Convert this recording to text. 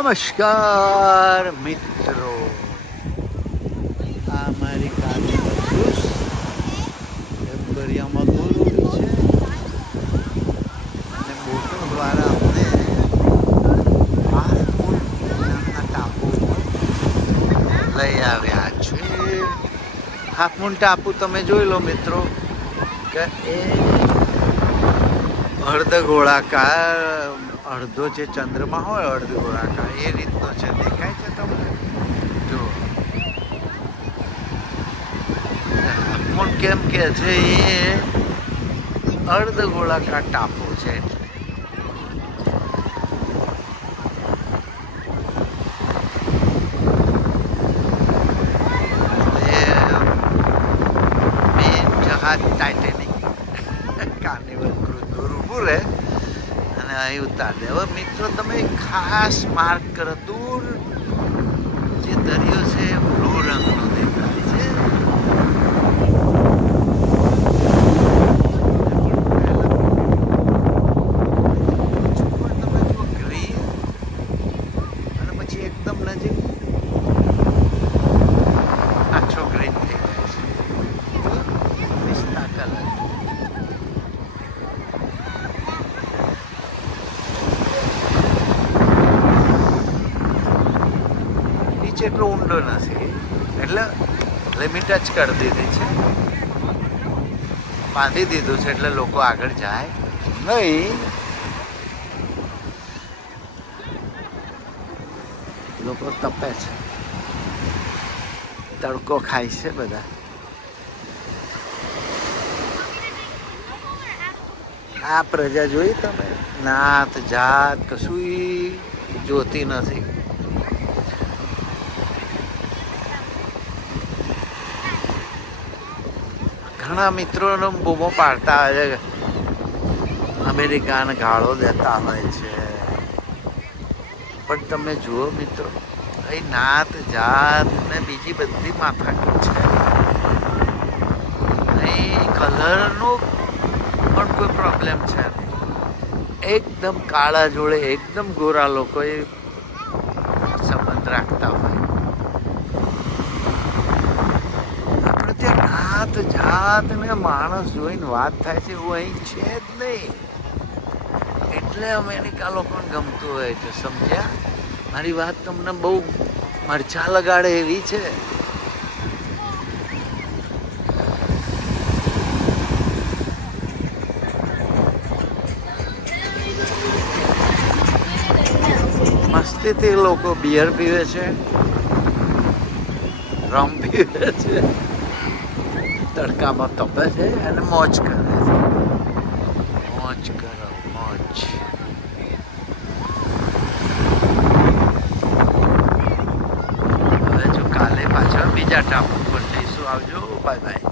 નમસ્કાર, મિત્રો. આ મારી કાની બસ. છે. અને બોટો દ્વારા અમને ટાપુ લઈ આવ્યા છે. હાફમૂન ટાપુ તમે જોઈ લો, મિત્રો, કે એ અર્ધ ગોળાકાર અડધો જે ચંદ્રમાં હોય અર્ધ ગોળાકાર. એ રીતનો છે. દેખાય છે તમને? જો. પણ કેમ કે છે એ અર્ધ ગોળાકાર ટાપુ છે. એટલે જહાજ ટાઇટેનિક અહીં ઉતાર દે હવે મિત્રો તમે ખાસ માર્ક કરો. દૂર જે દરિયો છે બ્લુ રંગનો દેખાય છે તમે જુઓ green અને પછી એકદમ નજીક આછો ગ્રીન થઈ જાય છે પિસ્તા કલર નીચે એટલો ઊંડો નથી. એટલે લિમિટ જ કરી દીધી છે. બાંધી દીધું છે એટલે લોકો આગળ જાય નહીં. લોકો તપે છે. તડકો ખાય છે બધા. આ પ્રજા જોઈ તમે? નાત જાત કશું જોતી નથી. ઘણા મિત્રોનો બૂમો પાડતા હોય છે. અમેરિકાને ગાળો દેતા હોય છે. પણ તમે જુઓ મિત્રો અહીં નાત જાત ને બીજી બધી માથાકૂટ છે. અહીં કલરનું પણ કોઈ પ્રોબ્લેમ છે એકદમ કાળા જોડે, એકદમ ગોરા લોકોએ સંબંધ રાખતા હોય. જાત ને માણસ જોઈને વાત થાય છે એવું અહીં છે જ નહીં. એટલે અમેરિકા લોકોને ગમતું હોય છે, સમજ્યા? મારી વાત તમને બહુ મરચા લગાડે એવી છે. મસ્તીથી લોકો બિયર પીવે છે રમ પીવે છે. તડકામાં તપે છે અને મોજ કરે છે. મોજ કરો, મોજ. હવે જો કાલે પાછા બીજા ટાપુ પર જઈશું, આવજો. Bye bye.